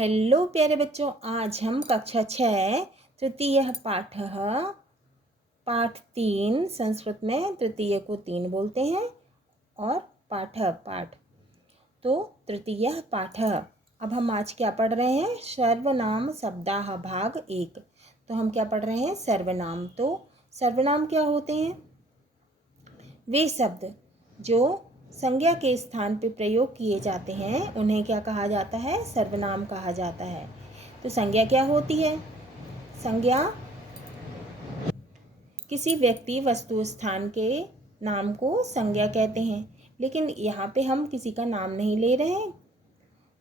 Hello प्यारे बच्चों, आज हम कक्षा 6 तृतीय पाठ 3 संस्कृत में तृतीय को 3 बोलते हैं और पाठ तो तृतीय पाठ। अब हम आज क्या पढ़ रहे हैं? सर्वनाम शब्दाह भाग 1। तो हम क्या पढ़ रहे हैं? सर्वनाम। तो सर्वनाम क्या होते हैं? वे शब्द जो संज्ञा के स्थान पे प्रयोग किए जाते हैं उन्हें क्या कहा जाता है? सर्वनाम कहा जाता है। तो संज्ञा क्या होती है? संज्ञा किसी व्यक्ति वस्तु स्थान के नाम को संज्ञा कहते हैं। लेकिन यहाँ पे हम किसी का नाम नहीं ले रहे हैं,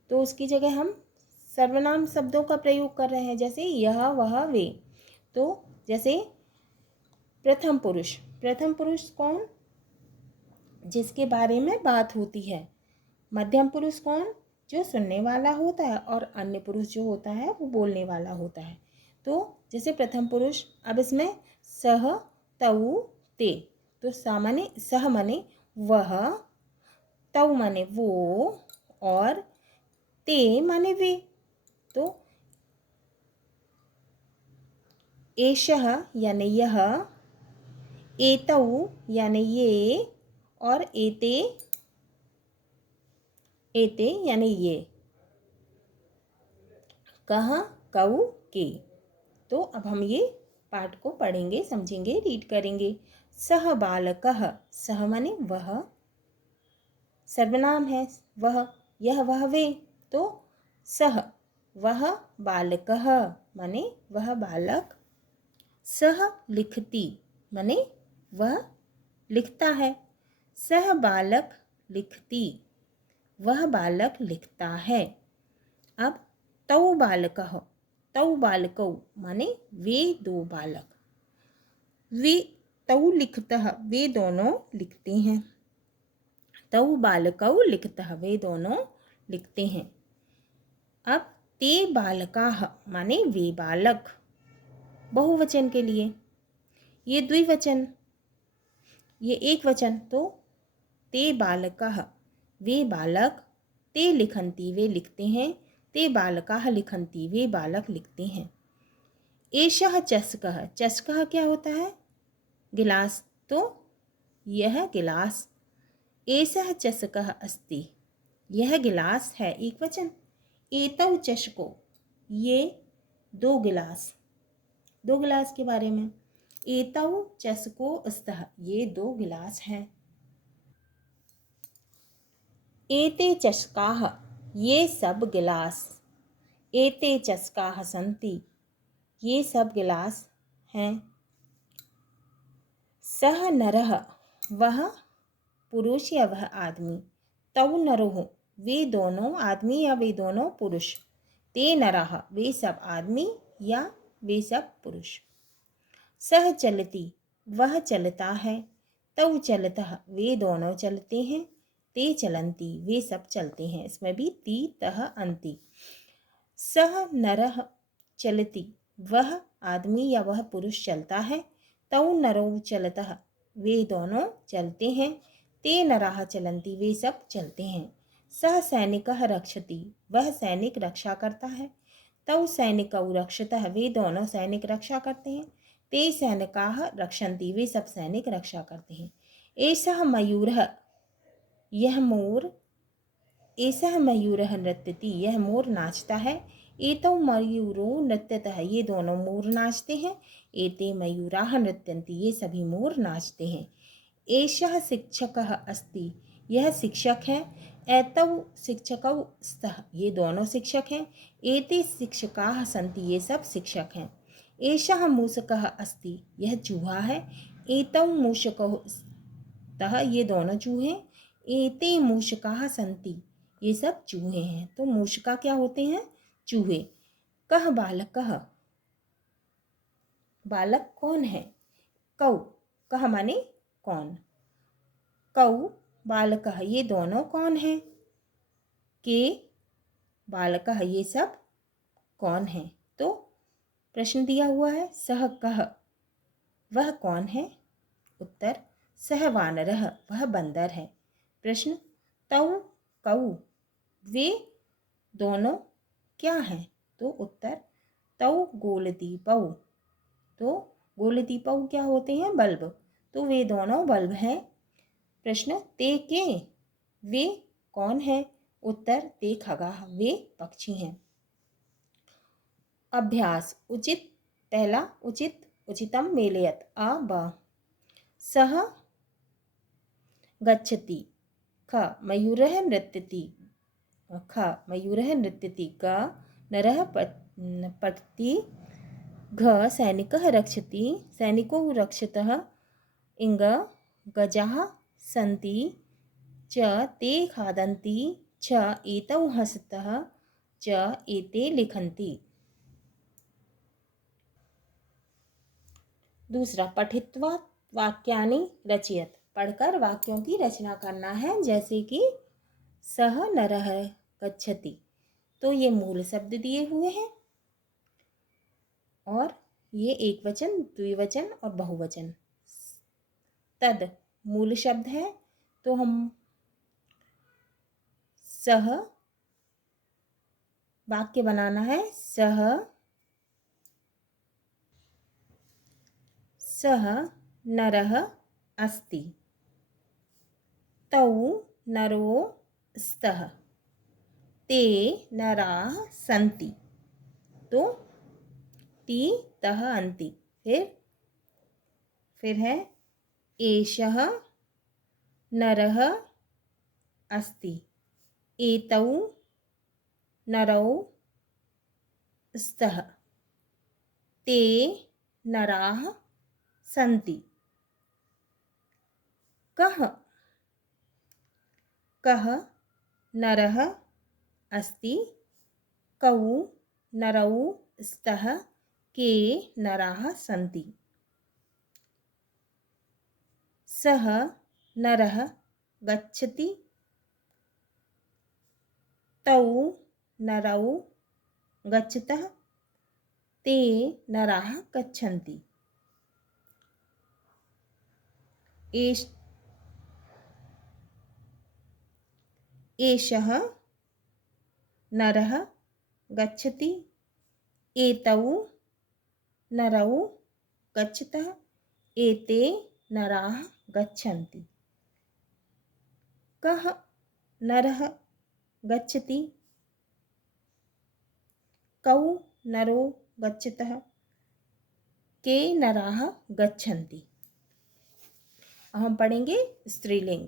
तो उसकी जगह हम सर्वनाम शब्दों का प्रयोग कर रहे हैं, जैसे यह वह वे। तो जैसे प्रथम पुरुष कौन? जिसके बारे में बात होती है। मध्यम पुरुष कौन? जो सुनने वाला होता है, और अन्य पुरुष जो होता है वो बोलने वाला होता है। तो जैसे प्रथम पुरुष, अब इसमें सह, तऊ, ते। तो सा माने सह माने वह, तऊ माने वो, और ते माने वे। तो एषः यानी यह, एतऊ यानी ये, और एते यानी ये। कह, कऊ, के। तो अब हम ये पाठ को पढ़ेंगे, समझेंगे, रीड करेंगे। सह बालकः, सह माने वह, सर्वनाम है वह, यह वह वे। तो सह वह बालकः माने वह बालक। सह लिखती माने वह लिखता है। सह बालक लिखती, वह बालक लिखता है। अब तौ बालकः, तौ बालकौ माने वे दो बालक। वे तौ लिखतः, वे दोनों लिखते हैं। तौ बालकौ लिखतः, वे दोनों लिखते हैं। अब ते बालकाः माने वे बालक, बहुवचन के लिए। ये द्विवचन, ये एक वचन। तो ते बालकाः वे बालक, ते लिखन्ति वे लिखते हैं, ते बालकाः लिखन्ति वे बालक लिखते हैं। एषः चषकः, चषकः क्या होता है? गिलास। तो यह गिलास। एषः चषकः अस्ति, यह गिलास है, एक वचन। एतौ चषको, ये दो गिलास, दो गिलास के बारे में। एतौ चषको स्तः, ये दो गिलास हैं। एते चषकाः, ये सब गिलास। एते चषकाः सन्ति, ये सब गिलास हैं। सह नरः, वह पुरुष या वह आदमी। तौ नरोः, वे दोनों आदमी या वे दोनों पुरुष। ते नरः, वे सब आदमी या वे सब पुरुष। सह चलति, वह चलता है। तौ चलतः, वे दोनों चलते हैं। ते चलन्ति, वे सब चलते हैं। इसमें भी ती तह अन्ति। सह नरः चलति, वह आदमी या वह पुरुष चलता है। तौ नरौ चलतः, वे दोनों चलते हैं। ते नराः चलन्ति, वे सब चलते हैं। सह सैनिकः रक्षति, वह सैनिक रक्षा करता है। तौ सैनिकौ रक्षतः, वे दोनों सैनिक रक्षा करते हैं। ते सैनिकाः रक्षन्ति, वे सब सैनिक रक्षा करते हैं। एषः मयूरः, यह मोर। एषः मयूरः नृत्यति, यह मोर नाचता है। एतौ मयूरो नृत्यतः, ये दोनों मोर नाचते हैं। एते मयूराः नृत्यन्ति, ये सभी मोर नाचते हैं। एषः शिक्षकः अस्ति, यह शिक्षक है। एतौ शिक्षकौ स्तः, ये दोनों शिक्षक हैं। एते शिक्षकाः सन्ति, ये सब शिक्षक हैं। एषः मूषकः अस्ति, यह चूहा है। एतौ मूषकौ स्तः, ये दोनों चूहे। एते मूषकाः सन्ति, ये सब चूहे हैं। तो मूषका क्या होते हैं? चूहे। कः बालकः, बालक कौन है? कौ, कः माने कौन। कौ बालकः, ये दोनों कौन है? के बालकः, ये सब कौन है? तो प्रश्न दिया हुआ है, सह कः, वह कौन है? उत्तर, सह वानरः, वह बंदर है। प्रश्न, तौ कौ, वे दोनों क्या है? तो उत्तर तौ गोलदीपौ। तो गोलदीपौ क्या होते हैं? बल्ब। तो वे दोनों बल्ब हैं। प्रश्न ते के, वे कौन है? उत्तर ते खगाः, वे पक्षी हैं। अभ्यास उचित, पहला उचित, उचितम मेलयत आ ब। सः गच्छति, ख मयूरः नृत्यति, ख मयूरः नृत्यति, ग नरः पठति, घ सैनिकः रक्षति, सैनिको रक्षतः, इङ्ग गजाः सन्ति, च ते खादन्ति, छ एतौ हसतः, च एते लिखन्ति। दूसरा पठित्वा वाक्यानि रचयत, पढ़कर वाक्यों की रचना करना है। जैसे कि सह नरः गच्छति, तो ये मूल शब्द दिए हुए हैं और ये एक वचन, द्विवचन और बहुवचन। तद मूल शब्द है, तो हम सह वाक्य बनाना है। सह नरः अस्ति, तौ नरो स्तः, ते नराः सन्ति, तो ति तः अन्ति। फिर है एषः नरः अस्ति, एतौ नरौ स्तः, ते नराः सन्ति। कः नरः अस्ति, कौ नरौ स्तः, के नराः सन्ति। सः नरः गच्छति, तौ नरौ गच्छतः, ते नराः गच्छन्ति। एषः नरः गच्छति, एतौ नरौ गच्छतः, एते नराः गच्छन्ति। कः नरः गच्छति, कौ नरो गच्छतः, के नराः गच्छन्ति। हम पढ़ेंगे स्त्रीलिंग।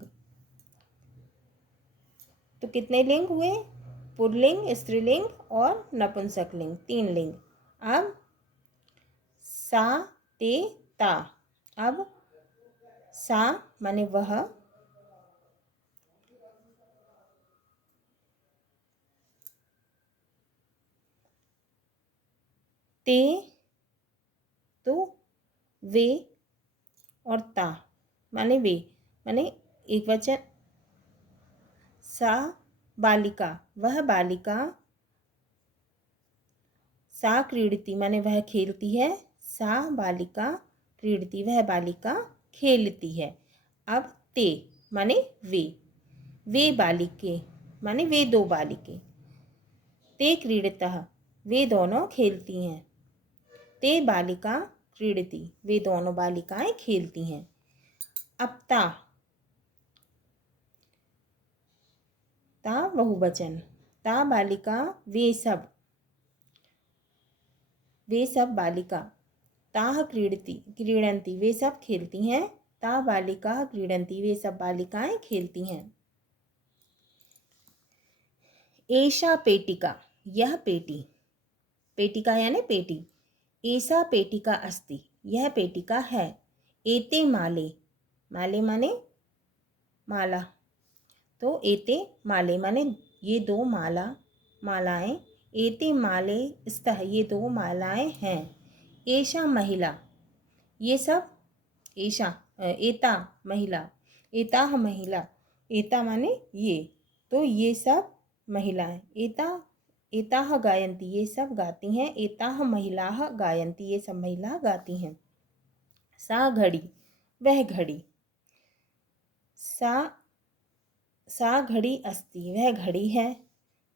तो कितने लिंग हुए? पुल्लिंग, स्त्रीलिंग और नपुंसकलिंग, 3 लिंग। अब सा ते ता। अब सा माने वह, ते तो वे, और ता माने वे, माने एक वचन। सा बालिका, वह बालिका, सा क्रीडति माने वह खेलती है, सा बालिका क्रीडति, वह बालिका खेलती है। अब ते माने वे बालिके माने वे 2 बालिके, ते क्रीडतः वे दोनों खेलती हैं, ते बालिका क्रीडति वे दोनों बालिकाएं खेलती हैं। अब ता बहुवचन, ता बालिका वे सब बालिका, ताः क्रीडन्ति वे सब खेलती हैं, ता बालिका क्रीडन्ति वे सब बालिकाएं खेलती हैं। एषा पेटिका, यह पेटी, पेटिका यानी पेटी। एषा पेटिका अस्ति, यह पेटिका है। एते माले, माले माने माला, तो एते माले माने ये 2 मालाएं। एते माले स्तः, ये 2 मालाएं हैं। एषा महिला, ये सब, एता महिला, एताः महिला, एता माने ये, तो ये सब महिलाएं। एताः गायन्ति, ये सब गाती हैं। एताः महिलाः गायन्ति, ये सब महिला गाती हैं। सा घड़ी, वह घड़ी। सा घड़ी अस्ति, वह घड़ी है।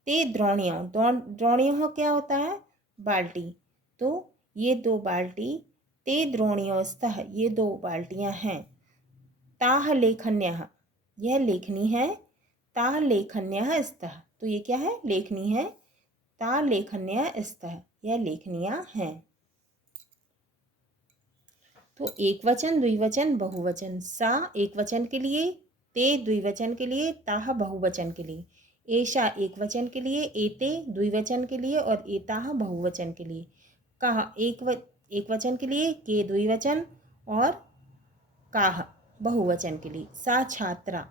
ते द्रोणियों, द्रोणियों क्या होता है? बाल्टी। तो ये 2 बाल्टी, ते द्रोणियों स्तः, ये 2 बाल्टियां हैं। ताह लेखन्यः, यह लेखनी है। ताह लेखन्यः स्तः, तो ये क्या है? लेखनी है। ता लेखन्यः स्तः, यह लेखनियां हैं। तो एक वचन, द्विवचन, बहुवचन। सा एक वचन के लिए, ते द्विवचन के लिए, ताह बहुवचन के लिए। एषा एक वचन के लिए, एते द्विवचन के लिए और एताह बहुवचन के लिए। कहा एक वचन के लिए, के द्विवचन और काह बहुवचन के लिए। सा छात्रा,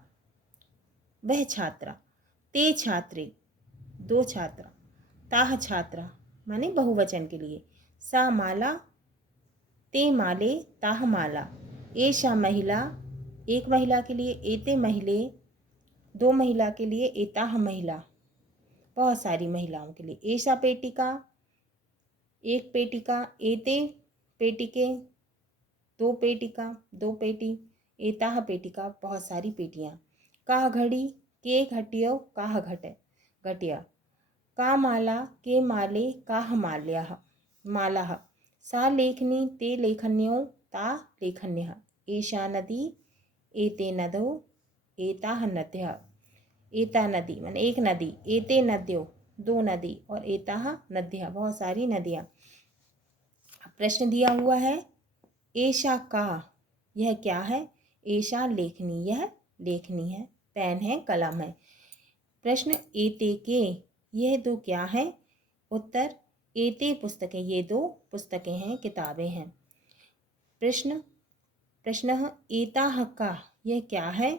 वह छात्रा। ते छात्रे, 2 छात्रा। ताह छात्रा माने बहुवचन के लिए। सा माला, ते माले, ताह माला। एषा महिला, एक महिला के लिए। एते महिले, 2 महिला के लिए। एताह महिला, बहुत सारी महिलाओं के लिए। एषा पेटिका, एक पेटिका। एते पेटिके, 2 पेटिका, 2 पेटी। एताह पेटिका, बहुत सारी पेटियाँ। काह घड़ी, के घटियो, काह घटिया। का माला, के माले, काह माल्याः, मालाः। सा लेखनी, ते लेखन्यो, ता लेखन्यः। एषा नदी, एते नदौ, एताः नद्यः। एता नदी माने एक नदी। एते नद्यो, 2 नदी। और एताः नद्यः, बहुत सारी नदियाँ। प्रश्न दिया हुआ है, एषा का, यह क्या है? एषा लेखनी, यह लेखनी है। पेन है, कलम है। प्रश्न, एते के, यह 2 क्या है? उत्तर, एते पुस्तकें, ये 2 पुस्तकें हैं, किताबें हैं। प्रश्न एताः का, यह क्या है?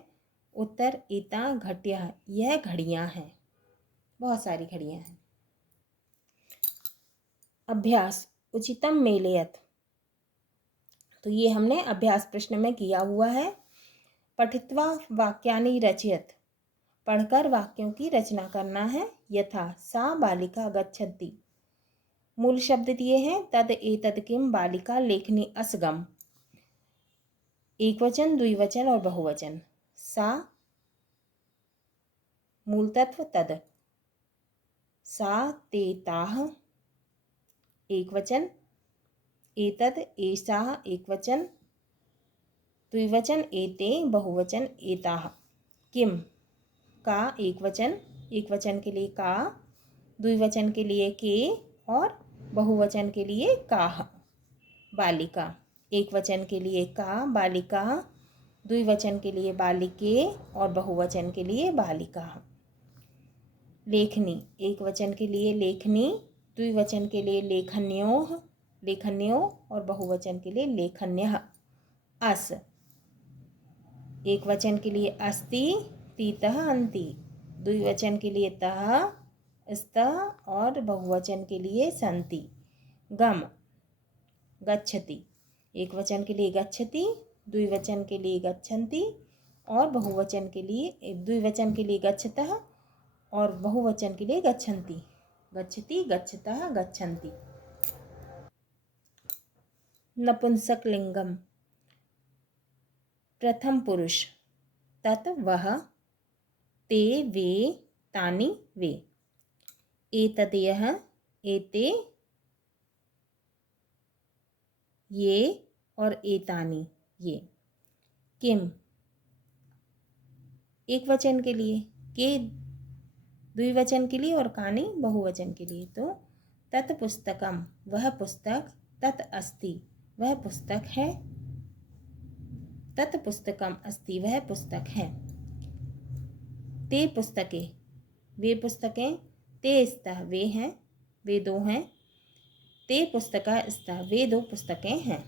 उत्तर, एता घट्यः, यह घड़ियां हैं, बहुत सारी घड़ियां हैं। अभ्यास, उचितम मेलयत, तो ये हमने अभ्यास प्रश्न में किया हुआ है। पठित्वा वाक्यानि रचयत, पढ़कर वाक्यों की रचना करना है। यथा सा बालिका गच्छति, मूल शब्द दिए हैं। तद एतद किम, बालिका लेखनी असगम। एक वचन, द्विवचन और बहुवचन। सा मूल तत्व तद। सा ते ताः एक वचन। एतद एषा एक वचन। द्विवचन एते, बहुवचन एताः। किम, का एक वचन, एक वचन के लिए का, द्विवचन के लिए के और बहुवचन के लिए काह। बालिका, एक वचन के लिए का, बालिका। द्विवचन के लिए बालिके और बहुवचन के लिए बालिका। लेखनी, एक वचन के लिए लेखनी, द्विवचन के लिए लेखन्योः, लेखन्यो और बहुवचन के लिए लेखन्यः। अस, एक वचन के लिए अस्ति, तीतः अन्ति। द्विवचन के लिए तः, स्तः और बहुवचन के लिए सन्ति। गम, गच्छति, एक वचन के लिए गच्छति, द्विवचन के लिए गच्छन्ति और बहुवचन के लिए, द्विवचन के लिए गच्छतः और बहुवचन के लिए गच्छन्ति। गच्छति, गच्छतः, गच्छन्ति। नपुंसक लिंगम, प्रथम पुरुष। तत् वह, ते वे, तानि वे। एतद् यह, एते ये और एतानि ये। किम, एक वचन के लिए, के द्विवचन के लिए और कानि बहुवचन के लिए। तो तत् पुस्तकम, वह पुस्तक। तत् अस्ति, वह पुस्तक है। तत् पुस्तकम अस्ति, वह पुस्तक है। ते पुस्तकें, वे पुस्तकें। ते स्तः, वे हैं, वे 2 हैं। ते पुस्तका स्तः, वे 2 पुस्तकें हैं।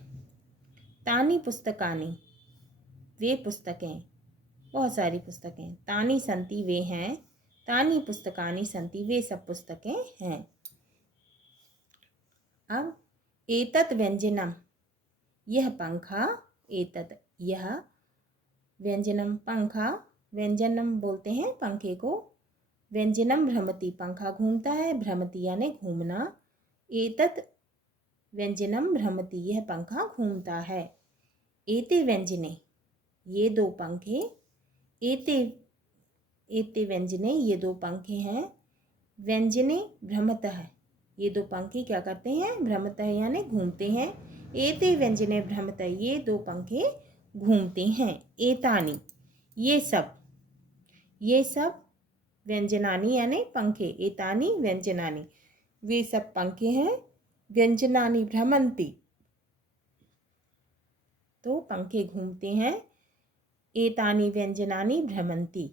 तानि पुस्तकानि, वे पुस्तकें, बहुत सारी पुस्तकें। तानि सन्ति, वे हैं। तानि पुस्तकानि सन्ति, वे सब पुस्तकें हैं। अब एतत् व्यंजनम, यह पंखा। एतत्, यह। व्यंजनम, पंखा। व्यंजनम बोलते हैं पंखे को। व्यंजनम भ्रमति, पंखा घूमता है। भ्रमति यानी घूमना। एतत् व्यंजनम भ्रमति, यह पंखा घूमता है। एते व्यंजने, ये 2 पंखे। एते व्यंजने, ये 2 पंखे हैं। व्यंजने भ्रमतः, ये दो पंखे क्या करते हैं, भ्रमतः यानी घूमते हैं। एते व्यंजने भ्रमतः, ये दो पंखे घूमते हैं। एतानी, ये सब व्यंजनानी यानी पंखे। एतानी व्यंजनानी, वे सब पंखे हैं। व्यंजनानी भ्रमन्ति, तो पंखे घूमते हैं। एतानी व्यंजनानी भ्रमन्ति,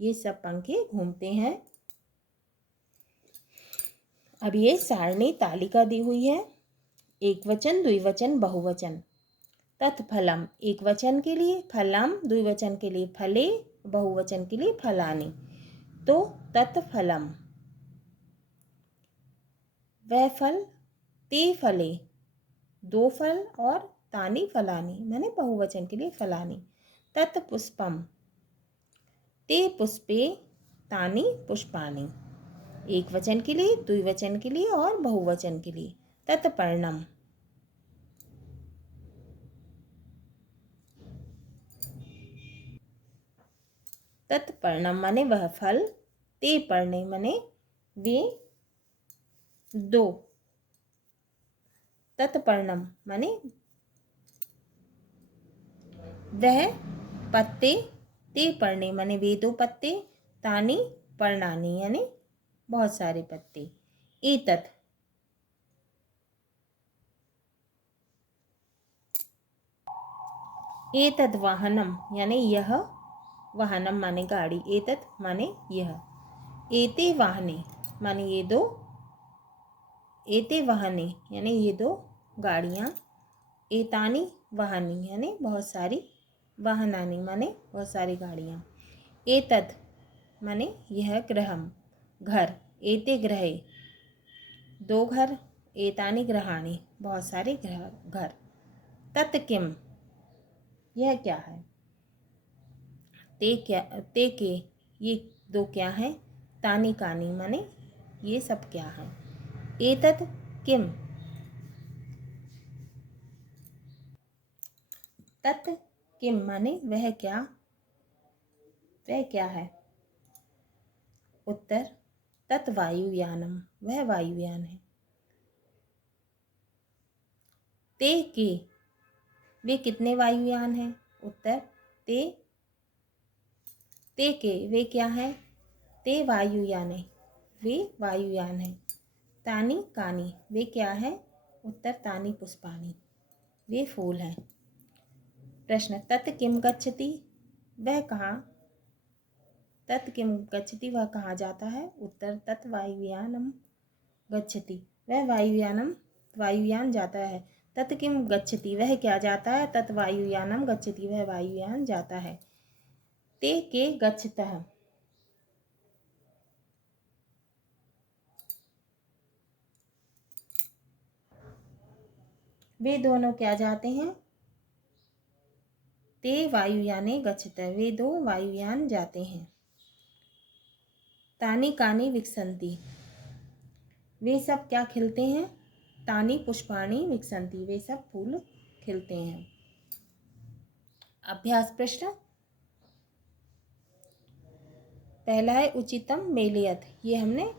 ये सब पंखे घूमते हैं। अब ये सारणी तालिका दी हुई है। एक वचन, द्विवचन, बहुवचन। तत्फलम, एक वचन के लिए फलम, द्विवचन के लिए फले, बहुवचन के लिए फलानि। तो तत्फलम, वह फल, ते फले, दो फल, और तानि फलानि मैंने बहुवचन के लिए फलानि। तत्पुष्पम, ते पुष्पे, तानि पुष्पानि, एक वचन के लिए, द्विवचन के लिए और बहुवचन के लिए। तत्पर्णम, तत्पर्णम माने वह फल, ते पर्णे माने वे दो, तत्पर्णम माने वह पत्ते, ते पर्णे माने वे दो पत्ते, तानि पर्णानि यानी बहुत सारे पत्ते। एतत्, एतद् वाहनम यानी यह, वाहनम माने गाड़ी, एतत् माने यह। एते वाहने माने ये दो, एते वाहने यानी ये दो गाड़ियाँ। एतानी वाहनी यानी बहुत सारी, वाहनानी माने बहुत सारी गाड़ियाँ। एतत् माने यह गृहम, घर। एते गृहे, दो घर। एतानी गृहाणि, बहुत सारे घर। तत् किम, यह क्या है। ते के, ये दो क्या हैं। तानी कानी माने ये सब क्या हैं। एतत् किम, तत् किम माने वह क्या, वह क्या है। उत्तर, तत् वायुयानम, वह वायुयान है। ते के, वे कितने वायुयान हैं। उत्तर, ते के वे क्या हैं। ते वायुयाने, वे वायुयान हैं। तानी कानी, वे क्या हैं। उत्तर, तानी पुष्पाणि, वे फूल हैं। प्रश्न, तत् किम गच्छति, वह कहाँ, तत् किम गच्छति वह कहाँ जाता है। उत्तर, तत् वायुयानम गच्छति, वह वायुयान जाता है। तत् किम गच्छति, वह क्या जाता है। तत् वायुयानम गच्छति, वह वायुयान जाता है। ते के गच्छतः, वे दोनों क्या जाते हैं। ते वायुयाने गच्छतः, वे दो वायुयान जाते हैं। तानी कानी विकसंती, वे सब क्या खिलते हैं। तानी पुष्पाणि विकसंती, वे सब फूल खिलते हैं। अभ्यास प्रश्न, पहला है उचितम मेलयत, ये हमने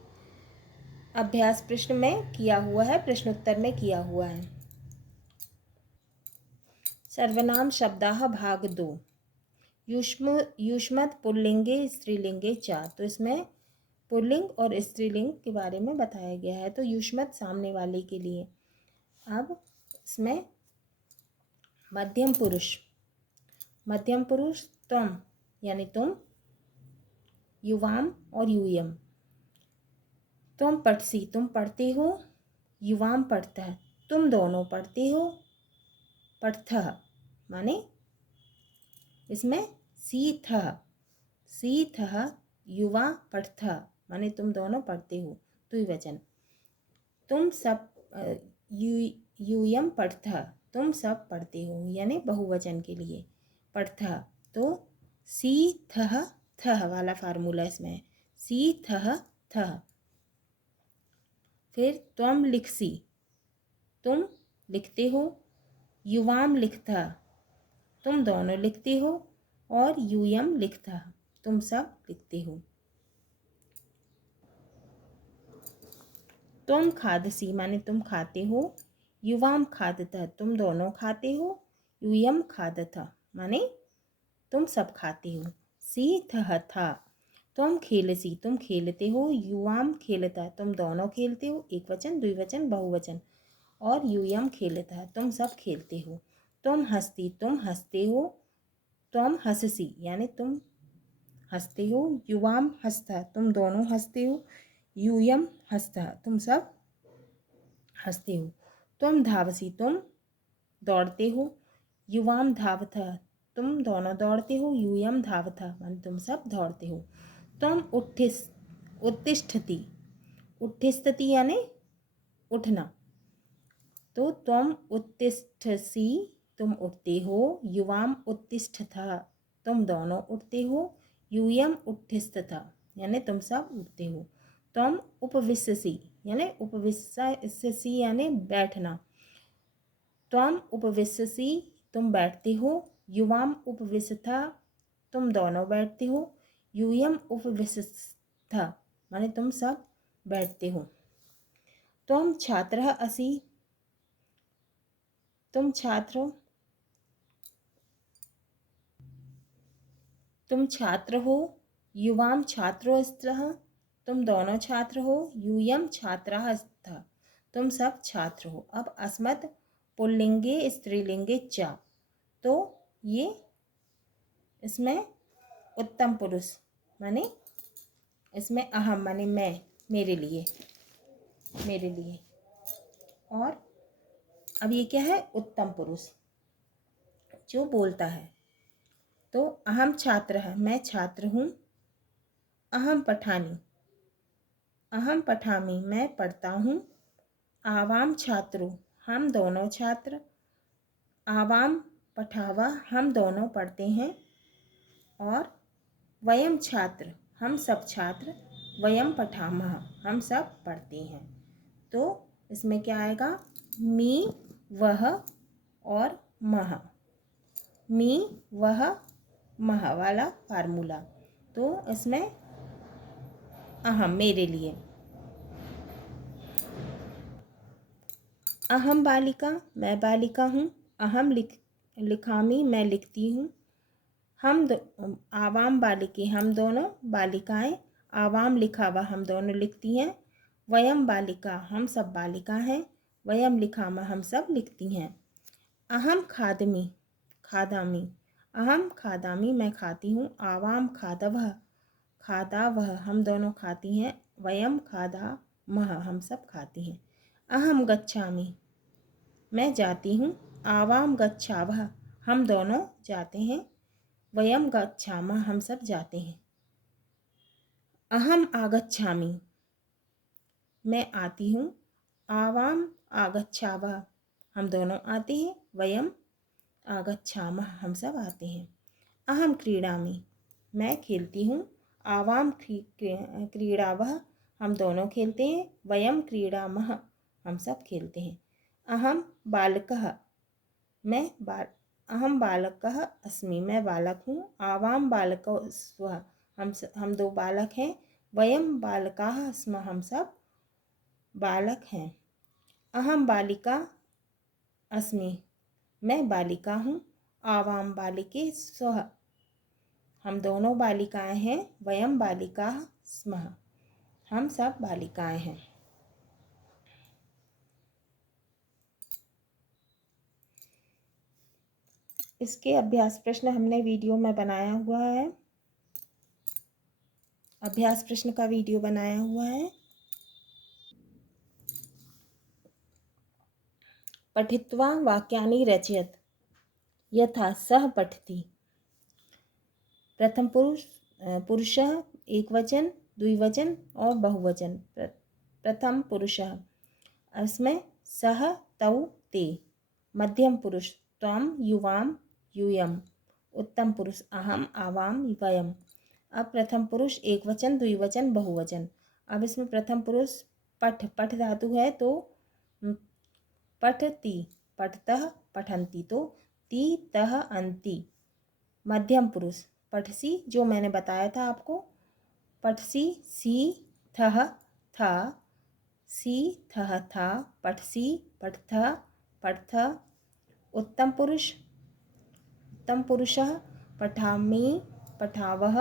अभ्यास प्रश्न में किया हुआ है, प्रश्नोत्तर में किया हुआ है। सर्वनाम शब्दाः भाग 2, युष्मत् पुल्लिंगे स्त्रीलिंगे च, तो इसमें पुल्लिंग और स्त्रीलिंग के बारे में बताया गया है। तो युष्मत् सामने वाले के लिए। अब इसमें मध्यम पुरुष त्वम यानी तुम, युवाम और यूयम। त्वम पठसी, तुम पढ़ते हो। युवाम पढ़तः, तुम दोनों पढ़ते हो। पठतः माने इसमें सीथः युवा पठतः माने तुम दोनों पढ़ते हो, द्विवचन। तुम सब यूयम पठतः, तुम सब पढ़ते हो यानी बहुवचन के लिए। पठतः, तो सीथः थः वाला फार्मूला इसमें, सीथः थः। फिर त्वम लिखसी, तुम लिखते हो। युवाम लिखतः, तुम दोनों लिखते हो। और यूयम लिखतः, तुम सब लिखते हो। त्वम खादसी माने तुम खाते हो, युवाम खादतः तुम दोनों खाते हो, यूयम खादतः माने तुम सब खाते हो, सी थह था त्वम खेलसी तुम खेलते हो, युवाम खेलता तुम दोनों खेलते हो, एक वचन द्विवचन बहुवचन, और यूयम खेलता तुम सब खेलते हो, तुम हंसती तुम हंसते हो, तुम हंससी यानी तुम हंसते हो, युवाम हंसता तुम दोनों हंसते हो, यूयम हंसता तुम सब हंसते हो, तुम धावसी तुम दौड़ते हो, युवाम धावथा तुम दोनों दौड़ते हो, यूयम धावथा मान तुम सब दौड़ते हो, तुम उत्तिष्ठति उत्तिष्ठति यानी उठना, तो तुम उत्तिष्ठसी तुम उठते हो, युवाम उत्तिष्ठथा तुम दोनों उठते हो, यूयम उत्तिष्ठथा यानी तुम सब उठते हो, तुम उपविशसी यानी उपविशसी यानी बैठना, त्वम उपविशसी तुम बैठते हो, युवाम उपविशथा तुम दोनों बैठते हो, यूयम उपविशथा माने तुम सब बैठते हो, त्वम छात्रः असि तुम छात्र हो, तुम छात्र हो, युवाम छात्रो स्तः तुम दोनों छात्र हो, यूयम छात्राः स्तः तुम सब छात्र हो। अब अस्मत् पुल्लिंगे स्त्रीलिंगे च, तो ये इसमें उत्तम पुरुष माने इसमें अहम माने मैं, मेरे लिए, मेरे लिए, और अब ये क्या है उत्तम पुरुष जो बोलता है, तो अहम छात्र है मैं छात्र हूँ, अहम पठानी अहम पठामी मैं पढ़ता हूँ, आवाम छात्रो हम दोनों छात्र, आवाम पठावा हम दोनों पढ़ते हैं, और वयम छात्र हम सब छात्र, वयम पठामः हम सब पढ़ते हैं, तो इसमें क्या आएगा मी वह और मह, मी वह मह वाला फार्मूला, तो इसमें अहम मेरे लिए, अहम बालिका मैं बालिका हूँ, अहम लिखामी मैं लिखती हूँ, आवाम बालिके हम दोनों बालिकाएं, आवाम लिखावा हम दोनों लिखती हैं, वयम बालिका हम सब बालिका हैं, वयम लिखामा हम सब लिखती हैं, अहम खादमी खादामी अहम खादामी मैं खाती हूँ, आवाम खादवह खादावह हम दोनों खाती हैं, वयम खादा मह हम सब खाती हैं, अहम गच्छामी मैं जाती हूँ, आवाम गच्छावह हम दोनों जाते हैं, वयम गच्छामः हम सब जाते हैं, अहम आगच्छामि मैं आती हूँ, आवाम आगच्छावः हम दोनों आते हैं, वयम आगच्छामः हम सब आते हैं, अहम क्रीडामि मैं खेलती हूँ, आवाम क्रीडावः हम दोनों खेलते हैं, वयम क्रीडामः हम सब खेलते हैं, अहम बालकः मैं अहम बालकः अस्मि मैं बालक हूँ, आवाम बालकौ स्वः हम दो बालक हैं, वयम बालकाः स्मः हम सब बालक हैं, अहम बालिका अस्मि मैं बालिका हूँ, आवाम बालिके स्वः हम दोनों बालिकाएं हैं, वयम बालिकाः स्मः हम सब बालिकाएं हैं। इसके अभ्यास प्रश्न हमने वीडियो में बनाया हुआ है, अभ्यास प्रश्न का वीडियो बनाया हुआ है। पठित्वा वाक्यानि रचयत यथा सह पठति, प्रथम पुरुषः एक वचन द्विवचन और बहुवचन, प्रथम पुरुषः इसमें सह तौ ते, मध्यम पुरुष त्वम युवाम यूयम, उत्तम पुरुष अहम आवाम वयम। अब प्रथम पुरुष एक वचन द्विवचन बहुवचन, अब इसमें प्रथम पुरुष पठ धातु है तो पठति पठतः पठन्ति, तो ती तह अंति, मध्यम पुरुष पठसी जो मैंने बताया था आपको, पठसी सी थह था, सी थह था, पठसी पठथ पठथ। उत्तम पुरुष उत्तम पुरुषः, पठामि पठावः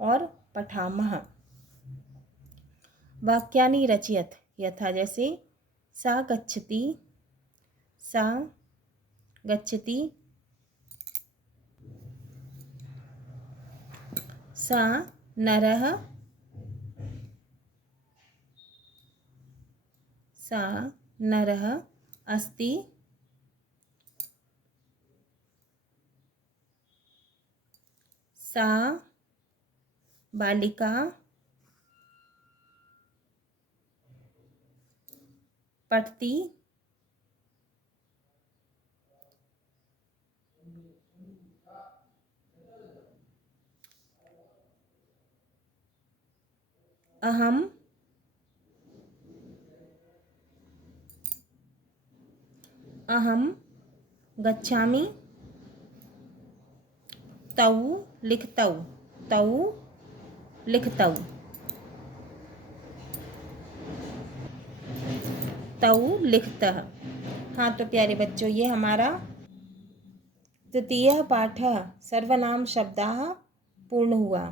और पठामः। वाक्यानि रचयत यथा जैसे सा गच्छति, सा गच्छति, सा नरः, सा नरः अस्ति, सा बालिका पठति, अहम अहम गच्छामि, तौ लिखतौ, तौ लिखतौ, तौ लिखतः। हाँ तो प्यारे बच्चों, ये हमारा तृतीयः पाठः सर्वनाम शब्दाः पूर्ण हुआ।